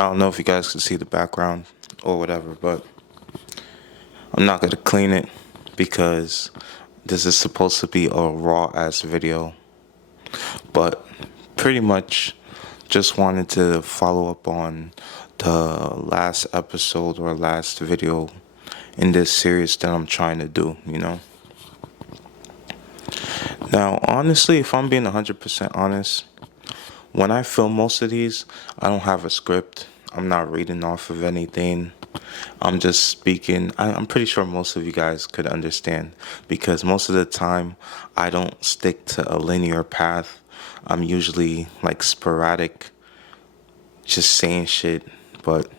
I don't know if you guys can see the background or whatever, but I'm not gonna clean it because this is supposed to be a raw ass video. But pretty much just wanted to follow up on the last episode or last video in this series that I'm trying to do. Now, honestly, if I'm being 100% honest, when I film most of these, I don't have a script. I'm not reading off of anything. I'm just speaking. I'm pretty sure most of you guys could understand because most of the time I don't stick to a linear path. I'm usually like sporadic, just saying shit, but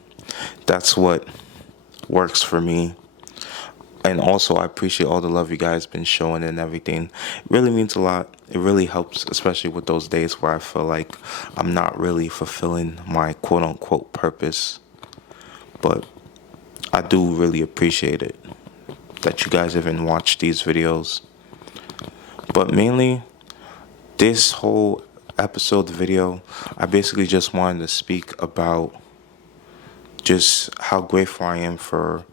that's what works for me. And also, I appreciate all the love you guys been showing and everything. It really means a lot. It really helps, especially with those days where I feel like I'm not really fulfilling my quote unquote purpose. But I do really appreciate it that you guys even watch these videos. But mainly, this whole episode video, I basically just wanted to speak about just how grateful I am for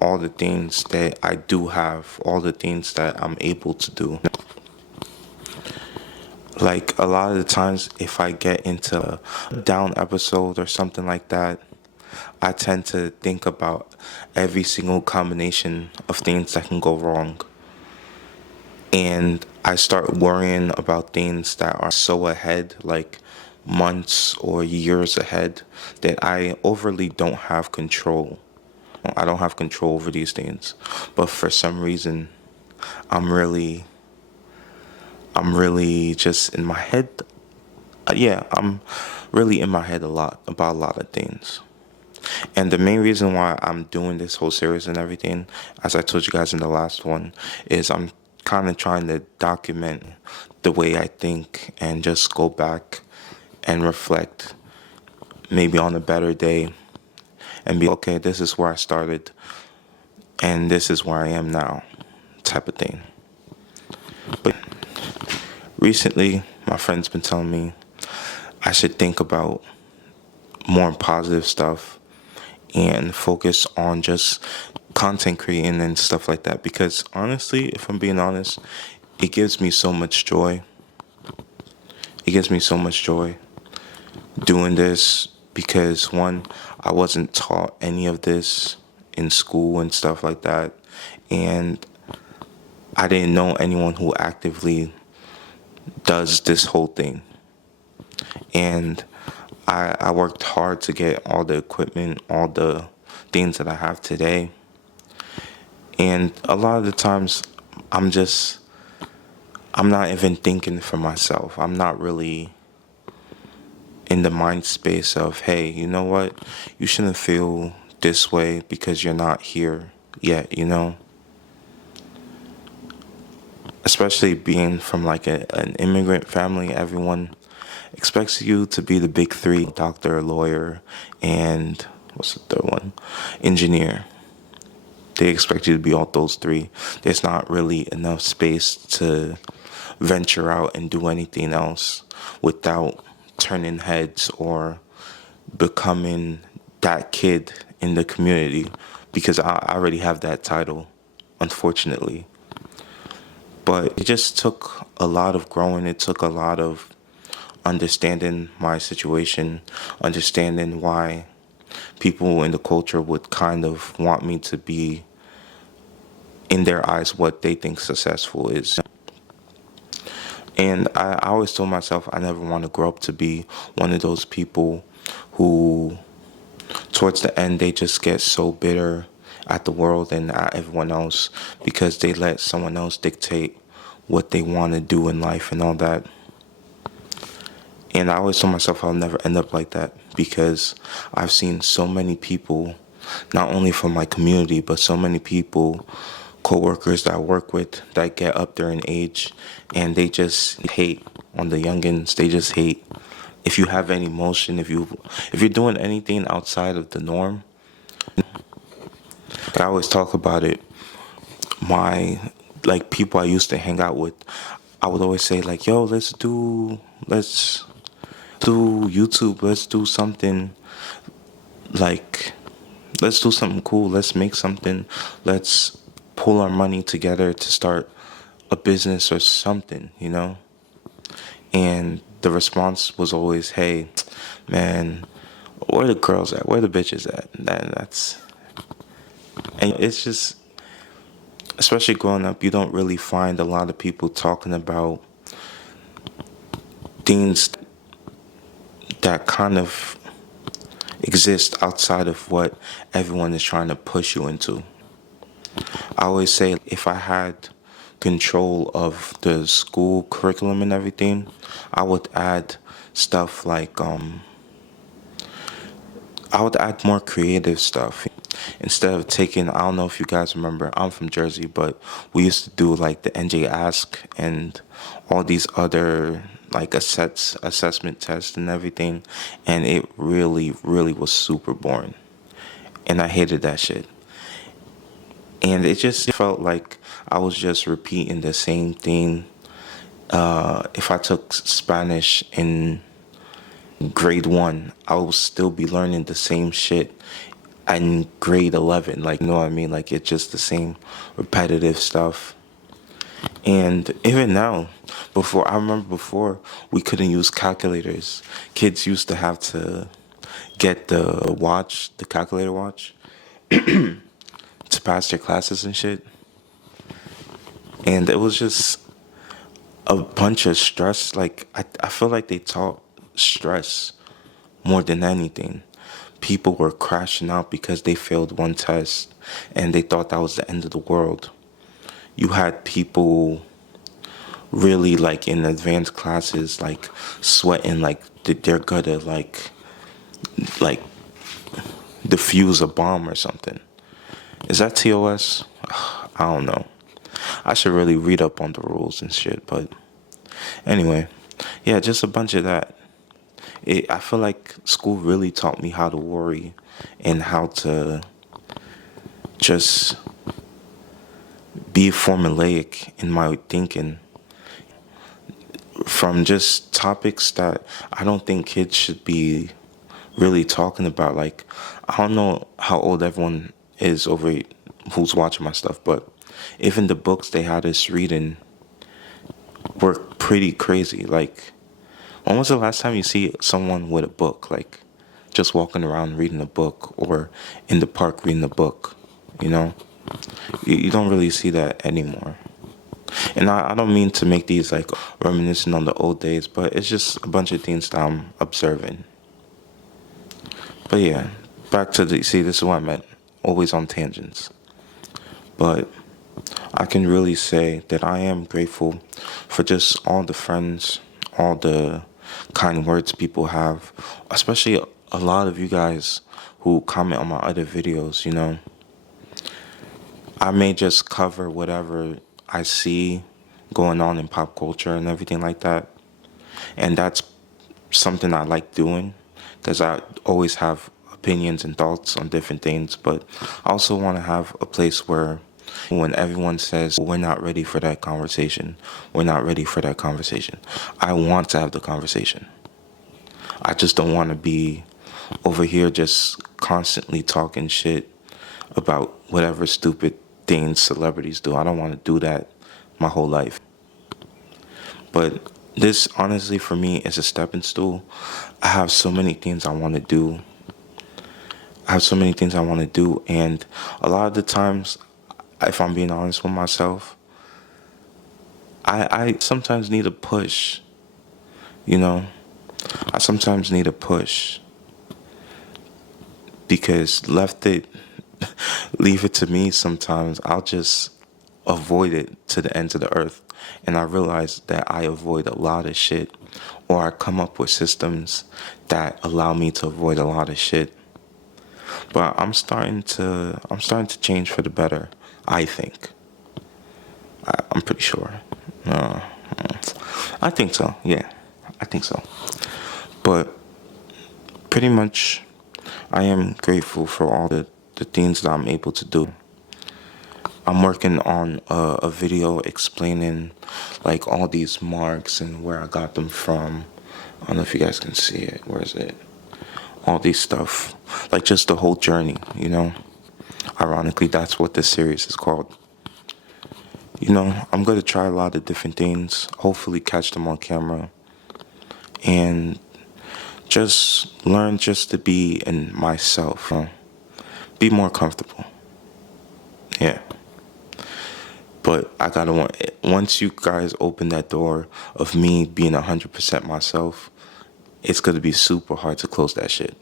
all the things that I do have, all the things that I'm able to do. Like a lot of the times, if I get into a down episode or something like that, I tend to think about every single combination of things that can go wrong. And I start worrying about things that are so ahead, like months or years ahead, that I overly don't have control. I don't have control over these things. But for some reason, I'm really just in my head. Yeah, I'm really in my head a lot about a lot of things. And the main reason why I'm doing this whole series and everything, as I told you guys in the last one, is I'm kind of trying to document the way I think and just go back and reflect maybe on a better day and be okay, this is where I started and this is where I am now, type of thing. But recently, my friend's been telling me I should think about more positive stuff and focus on just content creating and stuff like that. Because honestly, if I'm being honest, it gives me so much joy. It gives me so much joy doing this because one, I wasn't taught any of this in school and stuff like that. And I didn't know anyone who actively does this whole thing. And I worked hard to get all the equipment, all the things that I have today. And a lot of the times, I'm not even thinking for myself. I'm not really in the mind space of, hey, you know what? You shouldn't feel this way because you're not here yet. Especially being from like an immigrant family, everyone expects you to be the big three: doctor, lawyer, and what's the third one? Engineer. They expect you to be all those three. There's not really enough space to venture out and do anything else without turning heads or becoming that kid in the community, because I already have that title, unfortunately. But it just took a lot of growing. It took a lot of understanding my situation, understanding why people in the culture would kind of want me to be, in their eyes, what they think successful is. And I always told myself I never want to grow up to be one of those people who, towards the end, they just get so bitter at the world and at everyone else because they let someone else dictate what they want to do in life and all that. And I always told myself I'll never end up like that because I've seen so many people, not only from my community, but so many people, co-workers that I work with, that get up there in age and they just hate on the youngins. They just hate. If you have any emotion, if you're doing anything outside of the norm, I always talk about it. My, like, people I used to hang out with, I would always say like, yo, let's do YouTube, let's do something like, let's do something cool. Let's make something. Let's pull our money together to start a business or something, you know? And the response was always, hey, man, where the girls at? Where the bitches at? And it's just, especially growing up, you don't really find a lot of people talking about things that kind of exist outside of what everyone is trying to push you into. I always say if I had control of the school curriculum and everything, I would add stuff like I would add more creative stuff. Instead of taking, I don't know if you guys remember, I'm from Jersey, but we used to do like the NJ Ask and all these other like assessment tests and everything, and it really, really was super boring, and I hated that shit. And it just felt like I was just repeating the same thing. If I took Spanish in grade 1, I would still be learning the same shit in grade 11. Like, you know what I mean? Like, it's just the same repetitive stuff. And even now, I remember before we couldn't use calculators. Kids used to have to get the calculator watch, to pass their classes and shit. And it was just a bunch of stress. Like, I feel like they taught stress more than anything. People were crashing out because they failed one test and they thought that was the end of the world. You had people really like in advanced classes like sweating like they're gonna like defuse a bomb or something. Is that TOS? I don't know. I should really read up on the rules and shit, but anyway, yeah, just a bunch of that. I feel like school really taught me how to worry and how to just be formulaic in my thinking from just topics that I don't think kids should be really talking about. Like, I don't know how old everyone is over who's watching my stuff, but even the books they had us reading were pretty crazy. Like, when was the last time you see someone with a book, like just walking around reading a book or in the park reading a book, you know? You don't really see that anymore. And I don't mean to make these like reminiscent on the old days, but it's just a bunch of things that I'm observing. But yeah, back to see, this is what I meant. Always on tangents. But I can really say that I am grateful for just all the friends, all the kind words people have, especially a lot of you guys who comment on my other videos, you know. I may just cover whatever I see going on in pop culture and everything like that. And that's something I like doing because I always have opinions and thoughts on different things. But I also want to have a place where when everyone says, we're not ready for that conversation, we're not ready for that conversation, I want to have the conversation. I just don't want to be over here just constantly talking shit about whatever stupid things celebrities do. I don't want to do that my whole life. But this, honestly, for me, is a stepping stool. I have so many things I want to do. And a lot of the times, if I'm being honest with myself, I sometimes need a push, you know? I sometimes need a push because leave it to me sometimes, I'll just avoid it to the ends of the earth. And I realize that I avoid a lot of shit, or I come up with systems that allow me to avoid a lot of shit. But I'm starting to change for the better, I think. I'm pretty sure. Uh, I think so, yeah. I think so. But pretty much, I am grateful for all the things that I'm able to do. I'm working on a video explaining like all these marks and where I got them from. I don't know if you guys can see it. Where is it? All these stuff. like just the whole journey, you know. Ironically, that's what this series is called. You know, I'm gonna try a lot of different things, hopefully catch them on camera, and just learn just to be in myself, be more comfortable. Yeah. But I gotta want, once you guys open that door of me being 100% myself, it's gonna be super hard to close that shit.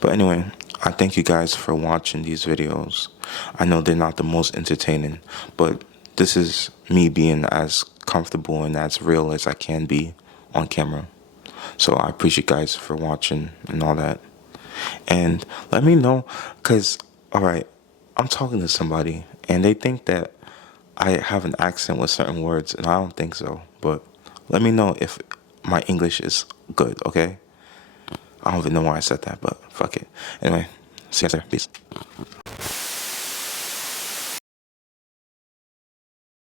But anyway, I thank you guys for watching these videos. I know they're not the most entertaining, but this is me being as comfortable and as real as I can be on camera. So I appreciate you guys for watching and all that. And let me know, because, alright, I'm talking to somebody and they think that I have an accent with certain words, and I don't think so. But let me know if my English is good, okay? I don't even know why I said that, but fuck it. Anyway, see you guys later. Peace.